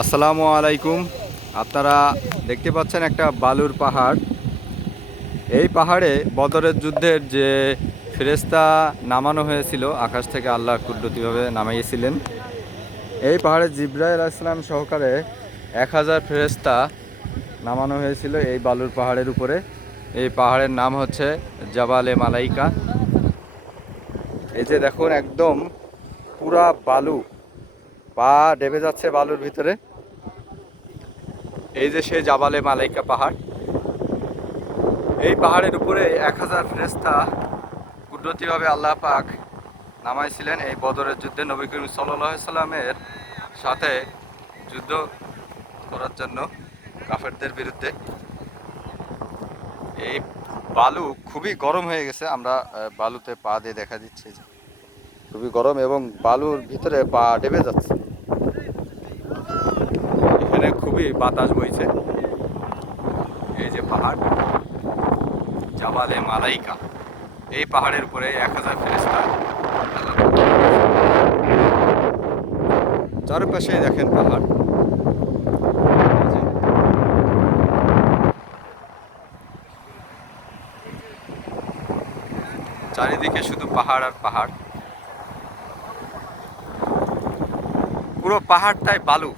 আসসালামু আলাইকুম। আপনারা দেখতে পাচ্ছেন একটা বালুর পাহাড়। এই পাহাড়ে বদরের যুদ্ধের যে ফেরেশতা নামানো হয়েছিল আকাশ থেকে, আল্লাহ কুদরতিভাবে নামাইয়েছিলেন। এই পাহাড়ে জিবরাইল আলাইহিস সালাম সহকারে 1000 ফেরেশতা নামানো হয়েছিল এই বালুর পাহাড়ের উপরে। এই পাহাড়ের নাম হচ্ছে জাবালে মালাইকা। এই যে দেখুন, একদম পুরা বালু, পা ডেবে যাচ্ছে বালুর ভিতরে। এই যে সেই জাবালে মালাইকা পাহাড়। এই পাহাড়ের উপরে 1000 ফেরেশতা কুদরতিভাবে আল্লাহ পাক নামাইছিলেন এই বদরের যুদ্ধে নবী করিম সাল্লাল্লাহু আলাইহি সাল্লামের সাথে যুদ্ধ করার জন্য কাফেরদের বিরুদ্ধে। এই বালু খুবই গরম হয়ে গেছে, আমরা বালুতে পা দিয়ে দেখা দিচ্ছি যে খুবই গরম এবং বালুর ভিতরে পা ডেবে যাচ্ছে। এখানে খুবই বাতাস বইছে। এই যে পাহাড় জাবালে মালাইকা, এই পাহাড়ের উপরে 1000 ফেরেশতা। চারপাশে দেখেন পাহাড়। চারিদিকে শুধু পাহাড় আর পাহাড়, পুরো পাহাড়টাই বালু।